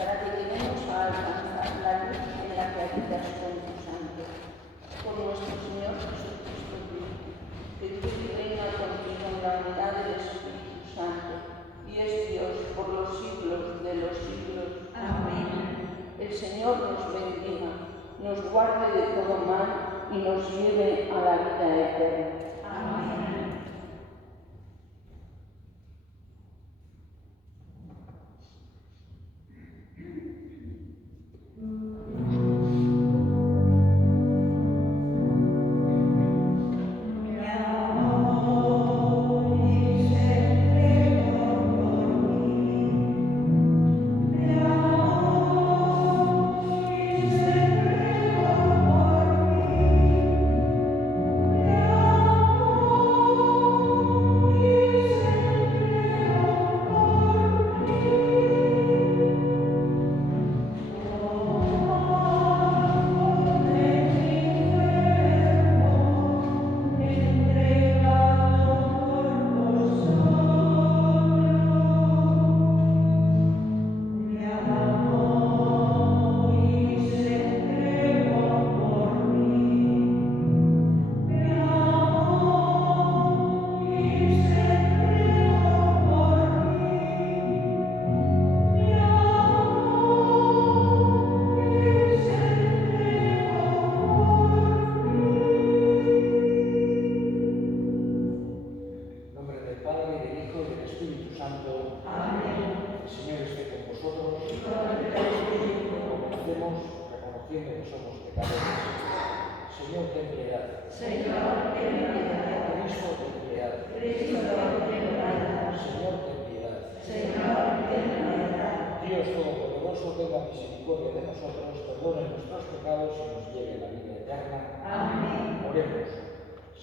para que lleguemos a alcanzar la luz en la que habitas con tu Santo. Por nuestro Señor Jesucristo, que vive y reina contigo en la unidad del Espíritu Santo, y es Dios por los siglos de los siglos. Amén. El Señor nos bendiga, nos guarde de todo mal y nos lleve a la vida eterna. Amén.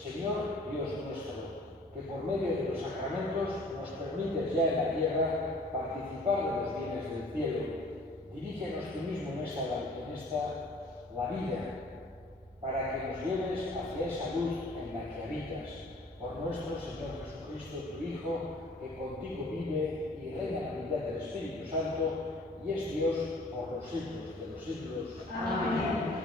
Señor Dios nuestro, que por medio de los sacramentos nos permites ya en la tierra participar de los bienes del cielo, dirígenos tú mismo en esta la vida, para que nos lleves hacia esa luz en la que habitas, por nuestro Señor Jesucristo, tu Hijo, que contigo vive y reina en la unidad del Espíritu Santo, y es Dios por los siglos de los siglos. Amén.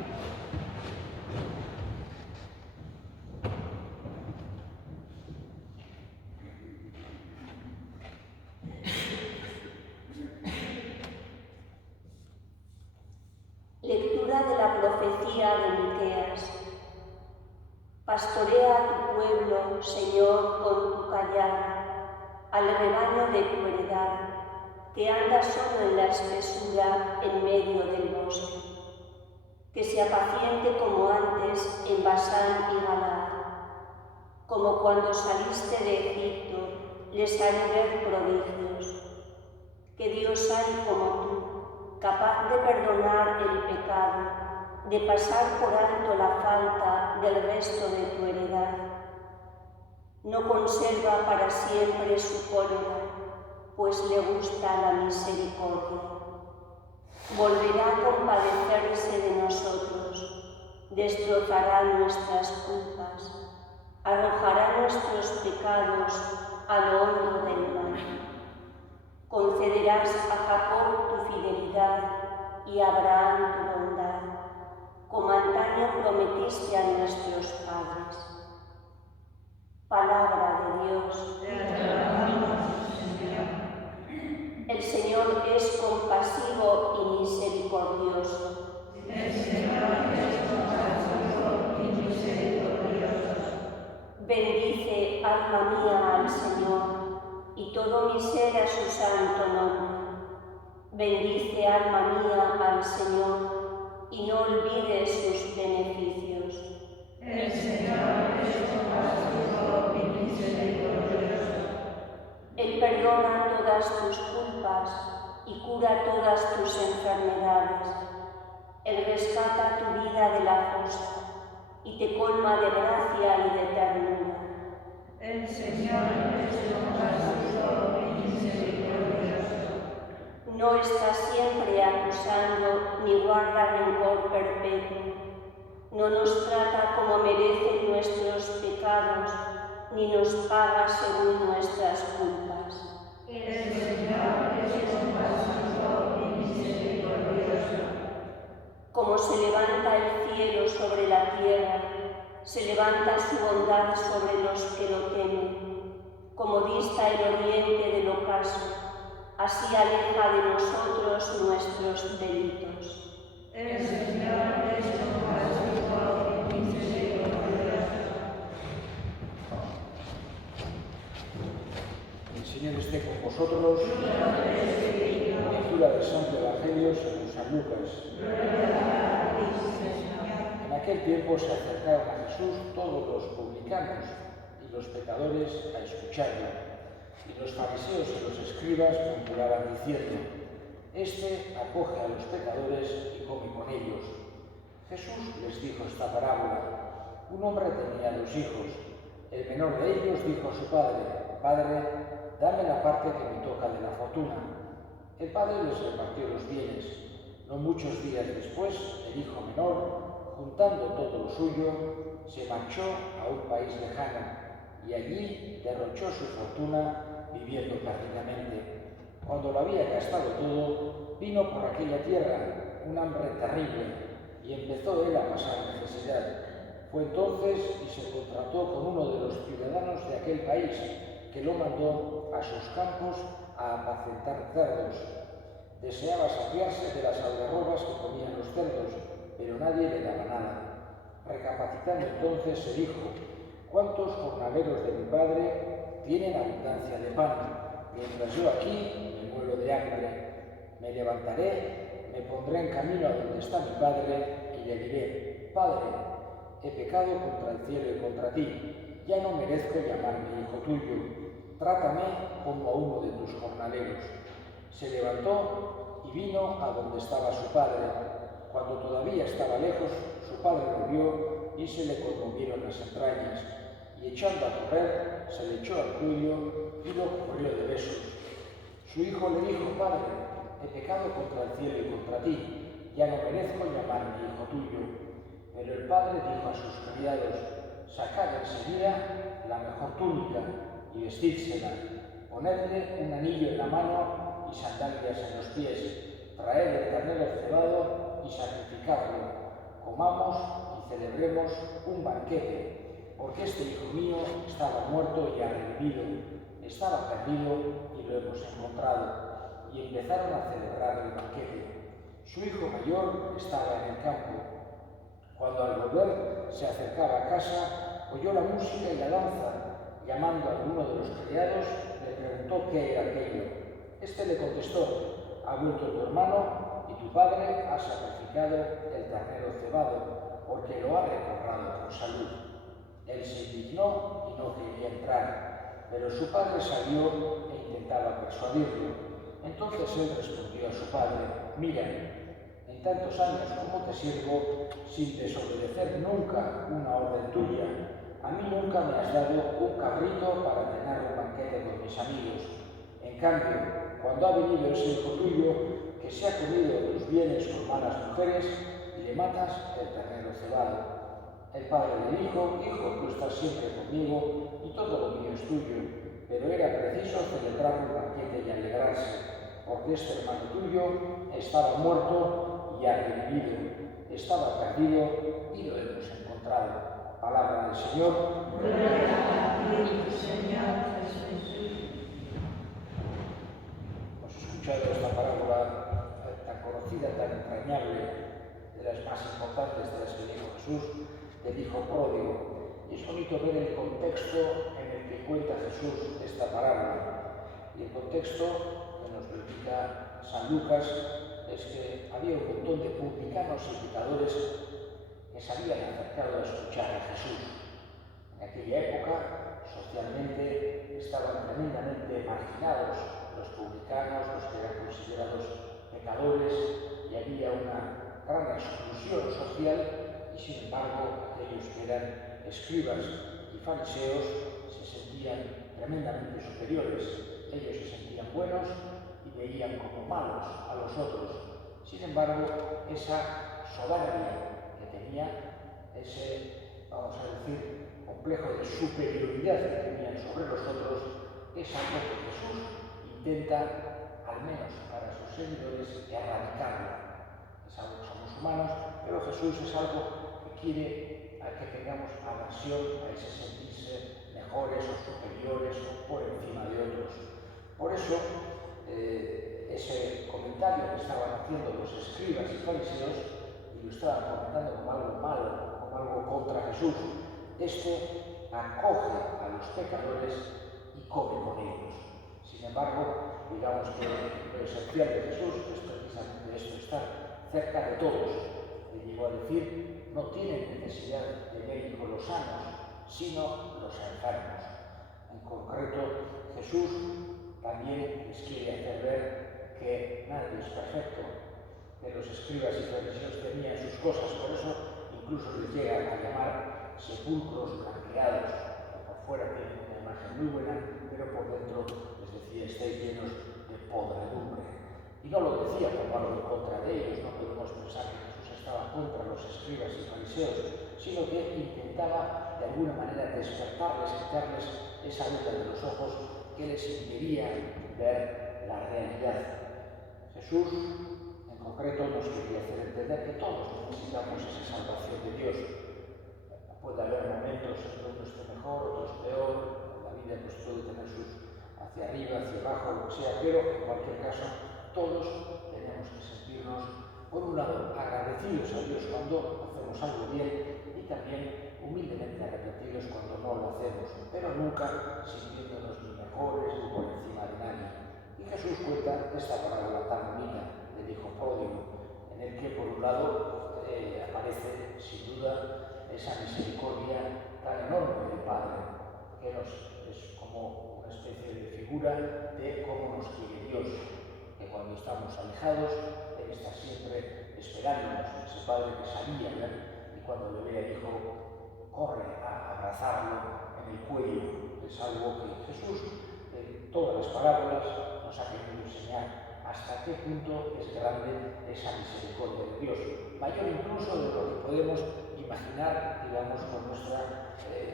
Lectura de la profecía de Miqueas. Pastorea a tu pueblo, Señor, con tu callado, al rebaño de tu heredad, que anda solo en la espesura en medio del bosque. Que se apaciente como antes en Basán y Galaad. Como cuando saliste de Egipto, les haré ver prodigios. Que Dios hay como tú, capaz de perdonar el pecado, de pasar por alto la falta del resto de tu heredad. No conserva para siempre su cólera, pues le gusta la misericordia. Volverá a compadecerse de nosotros, destrozará nuestras culpas, arrojará nuestros pecados a lo hondo del mar. Concederás a Jacob tu fidelidad y a Abraham tu bondad, como antaño prometiste a nuestros padres. Palabra de Dios. El Señor es compasivo y misericordioso. El Señor es compasivo y misericordioso. Bendice, alma mía, al Señor, y todo mi ser a su santo nombre. Bendice, alma mía, al Señor, y no olvides sus beneficios. El Señor es compasivo y misericordioso. Él perdona todas tus culpas y cura todas tus enfermedades. Él rescata tu vida de la fosa y te colma de gracia y de ternura. El Señor es compasivo y misericordioso. No está siempre acusando ni guarda rencor perpetuo. No nos trata como merecen nuestros pecados, ni nos paga según nuestras culpas. El Señor es compasivo y misericordioso. levanta el cielo sobre la tierra, se levanta su bondad sobre los que lo temen. Como dista el oriente del ocaso, así aleja de nosotros nuestros delitos. El Señor es compasivo y misericordioso. El Señor esté con vosotros. Lectura del Santo Evangelio según San Lucas. En aquel tiempo se acercaron a Jesús todos los publicanos y los pecadores a escucharlo. Y los fariseos y los escribas murmuraban diciendo: Este acoge a los pecadores y come con ellos. Jesús les dijo esta parábola: Un hombre tenía 2 hijos. El menor de ellos dijo a su padre: Padre, dame la parte que me toca de la fortuna. El padre les repartió los bienes. No muchos días después, el hijo menor, juntando todo lo suyo, se marchó a un país lejano y allí derrochó su fortuna viviendo perdidamente. Cuando lo había gastado todo, vino por aquella tierra un hambre terrible y empezó él a pasar necesidad. Fue entonces y se contrató con uno de los ciudadanos de aquel país, que lo mandó a sus campos a apacentar cerdos. Deseaba saciarse de las algarrobas que comían los cerdos, pero nadie le daba nada. Recapacitando entonces se dijo: ¿Cuántos jornaleros de mi padre tienen abundancia de pan, mientras yo aquí me muero de hambre? Me levantaré, me pondré en camino a donde está mi padre y le diré: Padre, he pecado contra el cielo y contra ti, ya no merezco llamarme hijo tuyo. Trátame como a uno de tus jornaleros. Se levantó y vino a donde estaba su padre. Cuando todavía estaba lejos, su padre lo vio y se le conmovieron las entrañas. Y echando a correr, se le echó al cuello y lo cubrió de besos. Su hijo le dijo: Padre, he pecado contra el cielo y contra ti, ya no merezco llamarme hijo tuyo. Pero el padre dijo a sus criados: Sacad enseguida la mejor túnica y vestídsela, ponedle un anillo en la mano y sandalias en los pies, traed el ternero cebado y sacrificadlo. Comamos y celebremos un banquete, porque este hijo mío estaba muerto y ha revivido, estaba perdido y lo hemos encontrado. Y empezaron a celebrar el banquete. Su hijo mayor estaba en el campo. Cuando al volver se acercaba a casa, oyó la música y la danza. Llamando a alguno de los criados, le preguntó qué era aquello. Este le contestó: Ha vuelto tu hermano y tu padre ha sacrificado el ternero cebado, porque lo ha recobrado con salud. Él se indignó y no quería entrar, pero su padre salió e intentaba persuadirlo. Entonces él respondió a su padre: Mira, en tantos años como te sirvo, sin desobedecer nunca una orden tuya, a mí nunca me has dado un cabrito para tener un banquete con mis amigos. En cambio, cuando ha venido ese hijo tuyo, que se ha comido tus bienes con malas mujeres, le matas el ternero cebado. El padre le dijo: Hijo, tú estás siempre conmigo y todo lo mío es tuyo, pero era preciso celebrar un banquete y alegrarse, porque este hermano tuyo estaba muerto y ha revivido, estaba perdido y lo hemos encontrado. Palabra del Señor. Gloria a ti, Señor Jesús. Hemos escuchado esta parábola tan conocida, tan entrañable, de las más importantes de las que dijo Jesús, del hijo pródigo. Y es bonito ver el contexto en el que cuenta Jesús esta parábola. Y el contexto que nos lo indica San Lucas es que había un montón de publicanos y pecadores que se habían acercado a escuchar a Jesús. En aquella época, socialmente, estaban tremendamente marginados los publicanos, los que eran considerados pecadores, y había una gran exclusión social, y sin embargo, aquellos que eran escribas y fariseos se sentían tremendamente superiores. Ellos se sentían buenos y veían como malos a los otros. Sin embargo, esa soberbia que tenía, ese, vamos a decir, complejo de superioridad que tenían sobre los otros, es algo que Jesús intenta, al menos para sus seguidores, erradicarlo. Es algo que somos humanos, pero Jesús es algo que quiere que tengamos aversión a ese sentirse mejores o superiores o por encima de otros. Por eso, ese comentario que estaban haciendo los escribas y fariseos, y lo estaban comentando como algo malo, como algo contra Jesús, acoge a los pecadores y come con ellos. Sin embargo, digamos que lo esencial de Jesús es precisamente esto, estar cerca de todos. Le llegó a decir, no tienen necesidad de médicos los sanos, sino los enfermos. En concreto, Jesús también les quiere hacer ver que nadie es perfecto, que los escribas y fariseos tenían sus cosas, por eso incluso les llega a llamar sepulcros blanqueados, que por fuera tienen una imagen muy buena, pero por dentro les decía, estáis llenos de podredumbre. Y no lo decía como algo en contra de ellos, no podemos pensar que Jesús estaba contra los escribas y fariseos, sino que intentaba de alguna manera despertarles, quitarles esa venda de los ojos que les impedía ver la realidad. Jesús, en concreto, nos quería hacer entender que todos necesitamos esa salvación de Dios. Puede haber momentos en que uno esté mejor, otros peor, la vida pues puede tener sus hacia arriba, hacia abajo, lo que sea, pero en cualquier caso, todos tenemos que sentirnos, por un lado, agradecidos a Dios cuando hacemos algo bien y también humildemente arrepentidos cuando no lo hacemos, pero nunca sintiéndonos ni mejores ni por encima de nadie. Y Jesús cuenta esta parábola tan bonita del hijo pródigo, en el que por un lado aparece sin duda esa misericordia tan enorme del Padre, que es como una especie de figura de cómo nos quiere Dios, que cuando estamos alejados, Él está siempre esperándonos, ese Padre que salía, ¿verdad? Y cuando le ve al Hijo, corre a abrazarlo en el cuello. Es algo que Jesús, en todas las parábolas, nos ha querido enseñar hasta qué punto es grande esa misericordia de Dios, mayor incluso de lo que podemos imaginar, digamos, con nuestra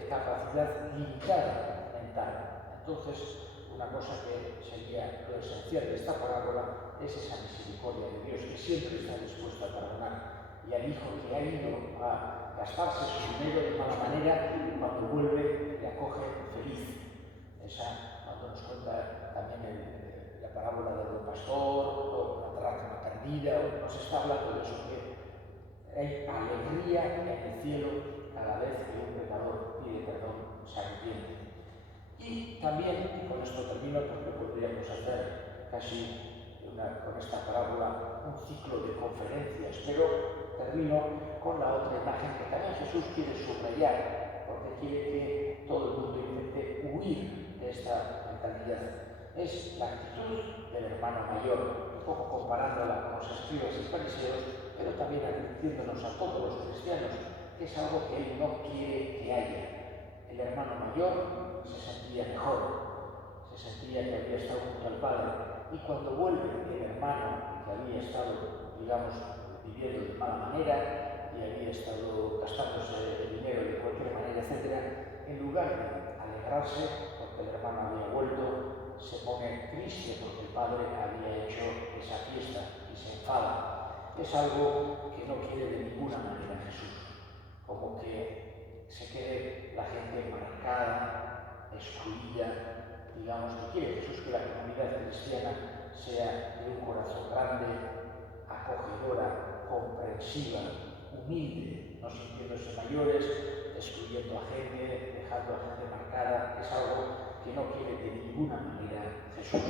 capacidad limitada mental. Entonces, una cosa que sería lo esencial de esta parábola es esa misericordia de Dios que siempre está dispuesto a perdonar, y al hijo que ha ido a gastarse su dinero de mala manera, cuando vuelve le acoge feliz. Esa, cuando nos cuenta también la parábola del buen pastor o la dracma perdida, nos está hablando de eso, que hay alegría en el cielo cada vez que un pecador pide perdón, se arrepiente. Y también, y con esto termino porque podríamos hacer casi con esta parábola un ciclo de conferencias, pero termino con la otra imagen que también Jesús quiere subrayar, porque quiere que todo el mundo intente huir de esta mentalidad. Es la actitud del hermano mayor, un poco comparándola con los escribas y fariseos, pero también advirtiéndonos a todos los cristianos que es algo que Él no quiere que haya. El hermano mayor se sentía mejor, se sentía que había estado junto al Padre, y cuando vuelve el hermano que había estado, digamos, viviendo de mala manera y había estado gastándose el dinero de cualquier manera, etc., en lugar de alegrarse porque el hermano había vuelto, se pone triste porque el Padre había hecho esa fiesta y se enfada. Es algo que no quiere de ninguna manera Jesús, como que se quede la gente marcada, excluida. Digamos que quiere Jesús que la comunidad cristiana sea de un corazón grande, acogedora, comprensiva, humilde, no sintiéndose mayores, excluyendo a gente, dejando a gente marcada. Es algo que no quiere de ninguna manera Jesús.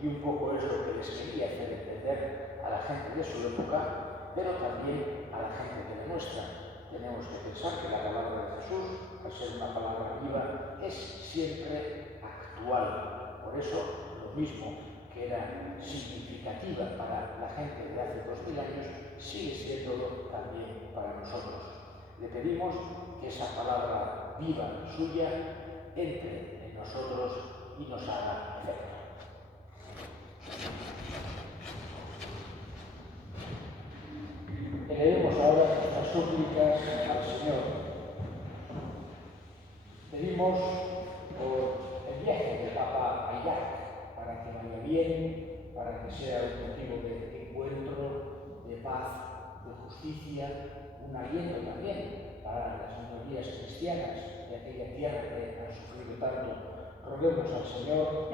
Y un poco es lo que les quería hacer entender a la gente de su época, pero también a la gente de la nuestra. Tenemos que pensar que la palabra de Jesús, al ser una palabra viva, es siempre actual. Por eso, lo mismo que era significativa para la gente de hace 2000 años, sigue siendo también para nosotros. Le pedimos que esa palabra viva suya entre en nosotros y nos haga efecto. Elevemos ahora nuestras súplicas al Señor. Pedimos por el viaje del Papa a Irak, para que vaya bien, para que sea un motivo de encuentro, de paz, de justicia. justicia, un aliento también para las minorías cristianas de aquella tierra que han sufrido tanto. Roguemos al Señor.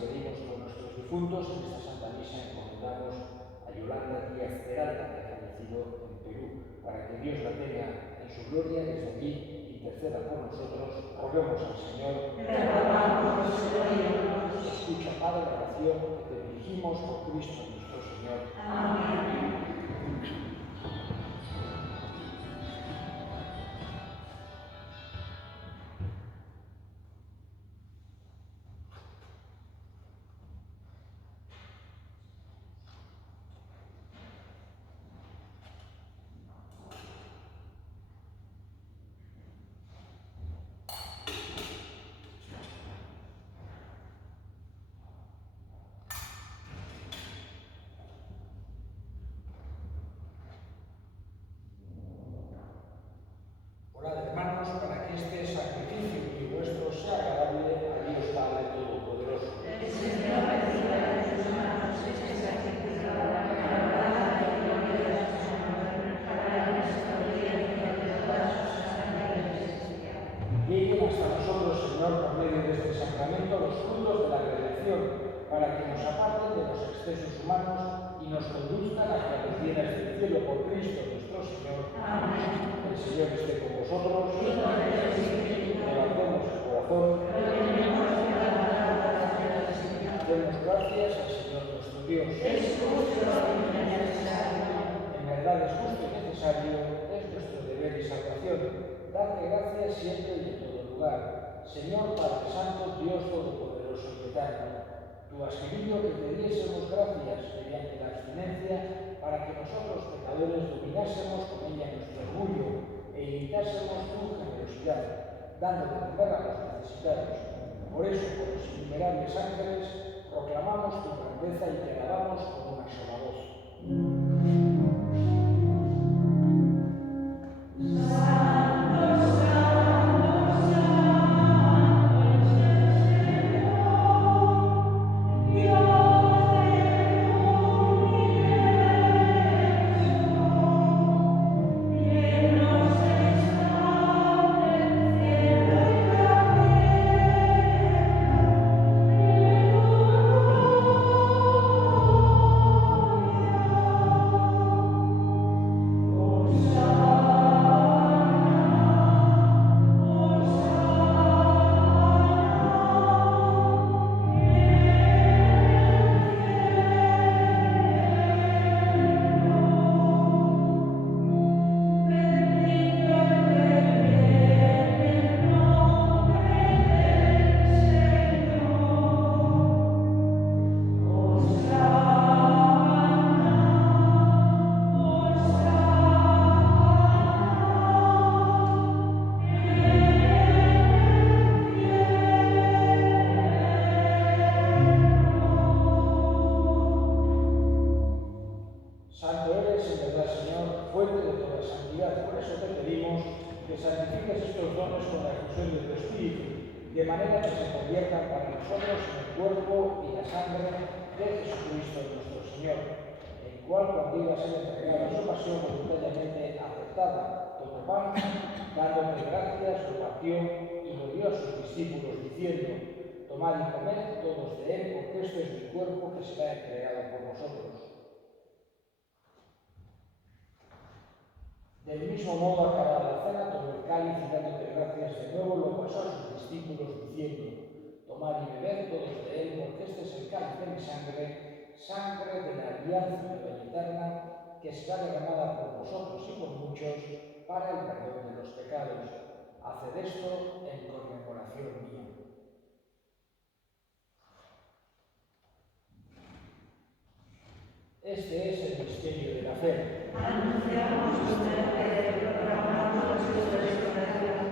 Pedimos por nuestros difuntos. En esta Santa Misa encomendamos a Yolanda Díaz Peralta, que ha fallecido en Perú, para que Dios la tenga en su gloria desde aquí, interceda por nosotros. Roguemos al Señor. Escucha, Padre, la oración que te dirigimos por Cristo nuestro Señor. Amén. Orad, hermanos, para que este sacrificio y vuestro sea agradable a Dios Padre Todopoderoso. El Señor reciba de tus manos este sacrificio para la alabanza y gloria de su nombre, para nuestra audiencia de toda su santa Iglesia. Lleguen hasta nosotros, Señor, por medio de este sacramento, los frutos de la redención, para que nos aparten de los excesos humanos y nos conduzcan hacia los bienes del cielo por Cristo nuestro Señor. Amén. El Señor esté con vosotros. Y con el Espíritu. Levantemos el corazón. Demos gracias al Señor nuestro Dios. Es justo y necesario. En verdad es justo y necesario, es nuestro deber y salvación. Darte gracias siempre y en todo lugar. Señor Padre Santo, Dios Todopoderoso y Eterno, tú has querido que te diésemos gracias mediante la abstinencia para que nosotros pecadores dominásemos con ella nuestro orgullo e imitásemos tu generosidad, dando de comer a los necesitados. Por eso, con los innumerables ángeles, proclamamos tu grandeza y te alabamos con una sola voz. Santo eres, en verdad, Señor, fuente de toda santidad. Por eso te pedimos que santifiques estos dones con la efusión de tu Espíritu, de manera que se conviertan para nosotros en el cuerpo y la sangre de Jesucristo nuestro Señor, el cual, cuando iba a ser entregado a su pasión voluntariamente aceptada, tomó pan, dándote gracias, lo partió y lo dio a sus discípulos, diciendo: tomad y comed todos de él, porque este es mi cuerpo que será entregado por vosotros. Del mismo modo, acabada la cena, tomó el cáliz y dándote gracias de nuevo, lo pasó a sus discípulos, diciendo: tomad y bebed todos de él, porque este es el cáliz de mi sangre, sangre de la alianza nueva y eterna, que será derramada por vosotros y por muchos para el perdón de los pecados. Haced esto en conmemoración mía. Este es el misterio de la fe. Anunciamos tu muerte, proclamamos tu resurrección.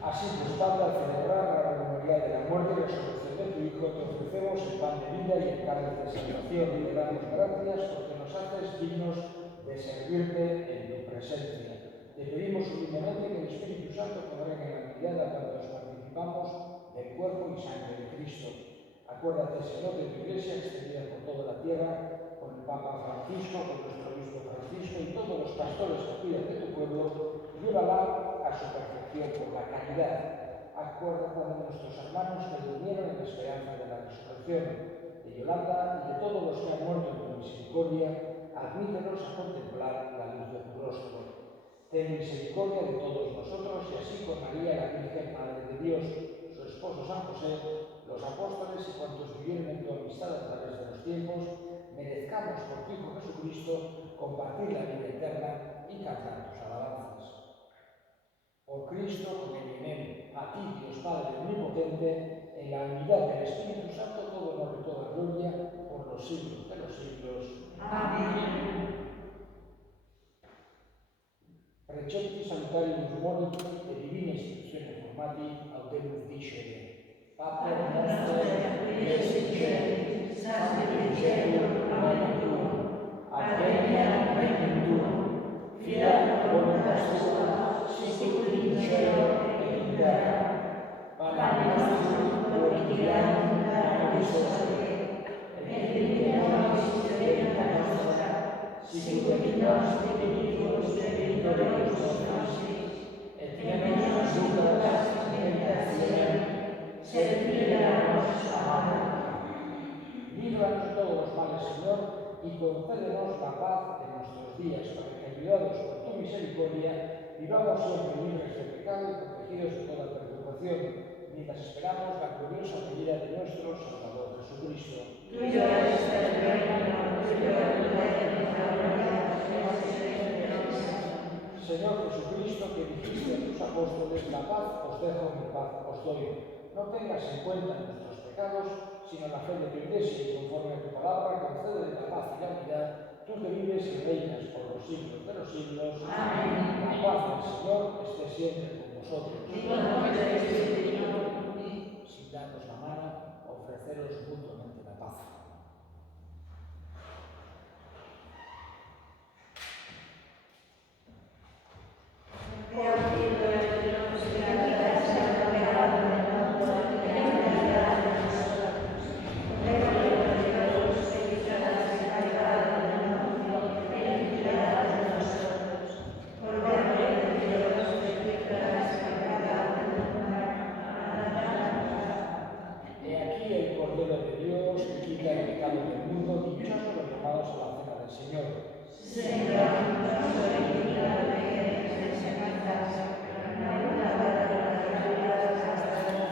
Así pues, Padre, al celebrar la memoria de la muerte y resurrección de tu Hijo, te ofrecemos el pan de vida y el cáliz de salvación, y te damos gracias porque nos haces dignos de servirte en tu presencia. Te pedimos humildemente que el Espíritu Santo congregue en la unidad a cuantos participamos del cuerpo y sangre de Cristo. Acuérdate, Señor, de tu Iglesia extendida por toda la tierra, con el Papa Francisco, con nuestro obispo Francisco y todos los pastores que cuidan de tu pueblo, llévala a su perfección por la caridad. Acuérdate de nuestros hermanos que durmieron en la esperanza de la resurrección, de Yolanda y de todos los que han muerto en tu misericordia, admítelos a contemplar la luz de tu rostro. Ten misericordia de todos nosotros y así con María, la Virgen Madre de Dios, su esposo San José, los apóstoles y cuantos vivieron en tu amistad a través de los tiempos, merezcamos por tu Hijo Jesucristo compartir la vida eterna y cantar tus alabanzas. Por Cristo, con él y en él, a ti, Dios Padre omnipotente, en la unidad del Espíritu Santo, todo honor y toda gloria, por los siglos de los siglos. Amén. Precepti salutarius moniti e divina istituzione formati audemus dicere. Pater noster, qui es in cieli, sanctificetur nomen tuum, adveniat regnum tuum, fiat voluntas tua, sicut in cielo et in terra. Panem nostrum quotidianum da nobis hodie, et dimitte nobis debita nostra, sicut et nos dimitimus debitoribus nostris, et ne nos inducas in tentationem, sed líbranos a mal. Líbranos de todos los males, Señor, y concédenos la paz en nuestros días, para que, ayudados por tu misericordia, vivamos siempre libres de pecado y protegidos de toda perturbación, mientras esperamos la gloriosa venida de nuestro Salvador Jesucristo. Tuyo es el reino, tuyo el poder y la gloria, Señor Jesucristo, que dijiste a tus apóstoles, la paz os dejo, mi paz os doy. No tengas en cuenta nuestros pecados, sino la fe de tu Iglesia, y conforme a tu palabra, concede la paz y la unidad, tú que vives y reinas por los siglos de los siglos. Amén. La paz del Señor esté siempre con vosotros. y con el Espíritu. Y, sin daros la mano, ofreceros mutuamente la paz. He aquí el Cordero de Dios que quita el pecado del mundo, dichosos los llamados a la cena del Señor. Señor, no soy digna de que entres en mi casa, pero una palabra que me hagas hasta la sana.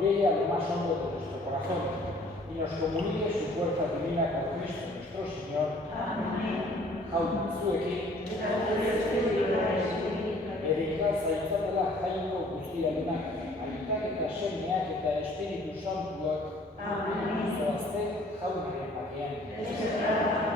llegue a lo más hondo de nuestro corazón y nos comunique su fuerza divina por Cristo nuestro Señor. Amén. Hau zuekin, erikatza itzatela jainko guztiarenak, aitak eta semeak eta Espiritu Santuak, Amén. zoazte jaunaren batean. Esperamos